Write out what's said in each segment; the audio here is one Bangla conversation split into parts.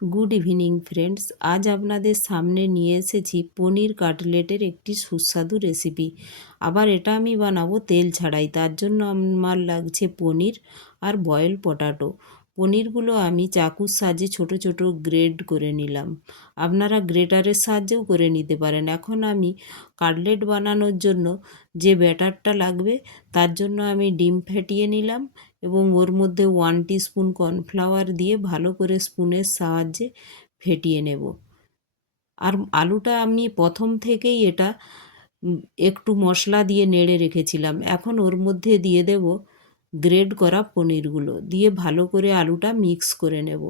গুড ইভিনিং ফ্রেন্ডস, আজ আপনাদের সামনে নিয়ে এসেছি পনির কাটলেটের একটি সুস্বাদু রেসিপি। আবার এটা আমি বানাবো তেল ছাড়াই। তার জন্য আমার লাগছে পনির আর বয়েল পটাটো। পনিরগুলো আমি চাকুর সাহায্যে ছোট ছোট গ্রেড করে নিলাম। আপনারা গ্রেটারের সাহায্যেও করে নিতে পারেন। এখন আমি কাটলেট বানানোর জন্য যে ব্যাটারটা লাগবে তার জন্য আমি ডিম ফেটিয়ে নিলাম এবং ওর মধ্যে 1 টিস্পুন কর্নফ্লাওয়ার দিয়ে ভালো করে স্পুনের সাহায্যে ফেটিয়ে নেব। আর আলুটা আমি প্রথম থেকেই এটা একটু মশলা দিয়ে নেড়ে রেখেছিলাম। এখন ওর মধ্যে দিয়ে দেব গ্রেড করা পনিরগুলো, দিয়ে ভালো করে আলুটা মিক্স করে নেব।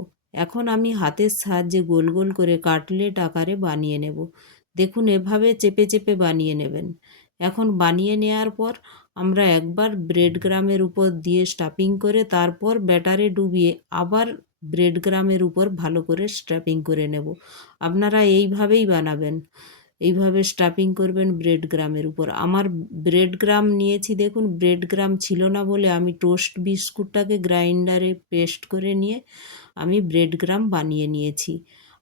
এখন আমি হাতের সাহায্যে গোল গোল করে কাটলেট আকারে বানিয়ে নেব। দেখুন, এভাবে চেপে চেপে বানিয়ে নেবেন। এখন বানিয়ে নেওয়ার পর আমরা একবার ব্রেড গ্রামের উপর দিয়ে স্টাফিং করে তারপর ব্যাটারে ডুবিয়ে আবার ব্রেড গ্রামের উপর ভালো করে স্টাফিং করে নেব। আপনারা এইভাবেই বানাবেন, এইভাবে স্টাফিং করবেন ব্রেড গ্রামের উপর। আমার ব্রেড গ্রাম নিয়েছি, দেখুন ব্রেড গ্রাম ছিল না বলে আমি টোস্ট বিস্কুটটাকে গ্রাইন্ডারে পেস্ট করে নিয়ে আমি ব্রেড গ্রাম বানিয়ে নিয়েছি।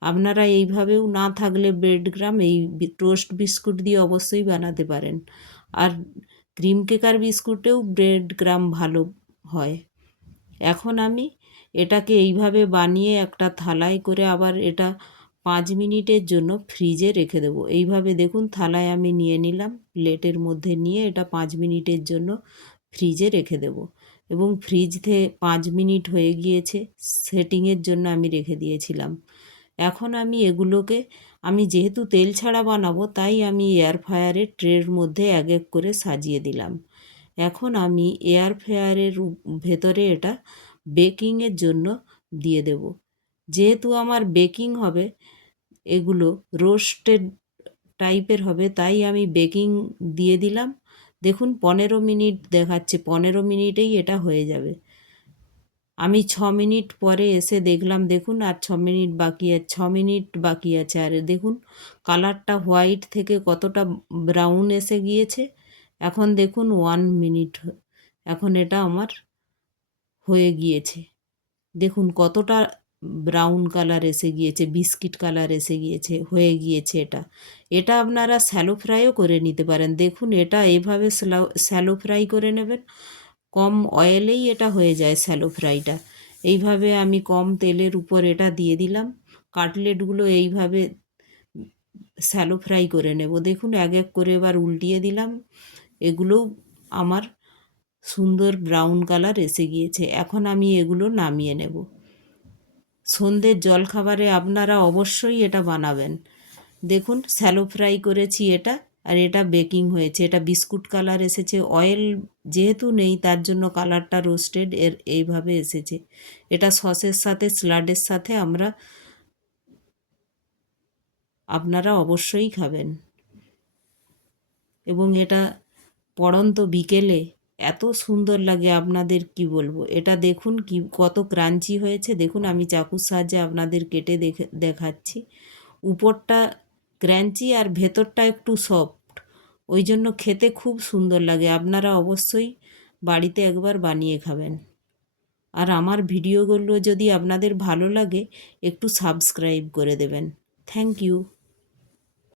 আপনারা এইভাবেও না থাকলে ব্রেড গ্রাম এই টোস্ট বিস্কুট দিয়ে অবশ্যই বানাতে পারেন। আর ক্রিম কেকার বিস্কুটেও ব্রেড গ্রাম ভালো হয়। এখন আমি এটাকে এইভাবে বানিয়ে একটা থালায় করে আবার এটা 5 মিনিটের জন্য ফ্রিজে রেখে দেবো। এইভাবে দেখুন থালায় আমি নিয়ে নিলাম, প্লেটের মধ্যে নিয়ে এটা 5 মিনিটের জন্য ফ্রিজে রেখে দেবো। এবং ফ্রিজ থেকে 5 মিনিট হয়ে গিয়েছে, সেটিংয়ের জন্য আমি রেখে দিয়েছিলাম। এখন আমি এগুলোকে, আমি যেহেতু তেল ছাড়া বানাবো তাই আমি এয়ার ফ্রায়ারের ট্রের মধ্যে এক এক করে সাজিয়ে দিলাম। এখন আমি এয়ার ফ্রায়ারের ভেতরে এটা বেকিংয়ের জন্য দিয়ে দেব। যেহেতু আমার বেকিং হবে, এগুলো রোস্টেড টাইপের হবে, তাই আমি বেকিং দিয়ে দিলাম। দেখুন 15 মিনিট দেখাচ্ছে, 15 মিনিটেই এটা হয়ে যাবে। আমি 6 মিনিট পরে এসে দেখলাম, দেখুন আর 6 মিনিট বাকি আছে, 6 মিনিট বাকি আছে। আর দেখুন কালারটা হোয়াইট থেকে কতটা ব্রাউন এসে গিয়েছে। এখন দেখুন 1 মিনিট, এখন এটা আমার হয়ে গিয়েছে। দেখুন কতটা ব্রাউন কালার এসে গিয়েছে, বিস্কিট কালার এসে গিয়েছে, হয়ে গিয়েছে এটা। এটা আপনারা শ্যালো ফ্রাইও করে নিতে পারেন। দেখুন এটা এভাবে শ্যালো ফ্রাই করে নেবেন, কম অয়েলেই এটা হয়ে যায় শ্যালো ফ্রাইটা। এইভাবে আমি কম তেলের উপর এটা দিয়ে দিলাম। কাটলেটগুলো এইভাবে শ্যালো ফ্রাই করে নেব। দেখুন এক এক করে এবার উল্টিয়ে দিলাম, এগুলোও আমার সুন্দর ব্রাউন কালার এসে গিয়েছে। এখন আমি এগুলো নামিয়ে নেব। সন্ধ্যের জলখাবারে আপনারা অবশ্যই এটা বানাবেন। দেখুন শ্যালো ফ্রাই করেছি এটা, আর এটা বেকিং হয়েছে, এটা বিস্কুট কালার এসেছে। অয়েল যেহেতু নেই তার জন্য কালারটা রোস্টেড এর এইভাবে এসেছে। এটা সসের সাথে, স্যালাডের সাথে আপনারা অবশ্যই খাবেন। এবং এটা পড়ন্ত বিকেলে এত সুন্দর লাগে, আপনাদের কি বলবো। এটা দেখুন কি কত ক্রাঞ্চি হয়েছে। দেখুন আমি চাকুর সাহায্যে আপনাদের কেটে দেখাচ্ছি। উপরটা ক্রাঞ্চি আর ভেতরটা একটু সফট, ওই জন্য খেতে খুব সুন্দর লাগে। আপনারা অবশ্যই বাড়িতে একবার বানিয়ে খাবেন। আর আমার ভিডিওগুলো যদি আপনাদের ভালো লাগে একটু সাবস্ক্রাইব করে দেবেন। Thank you.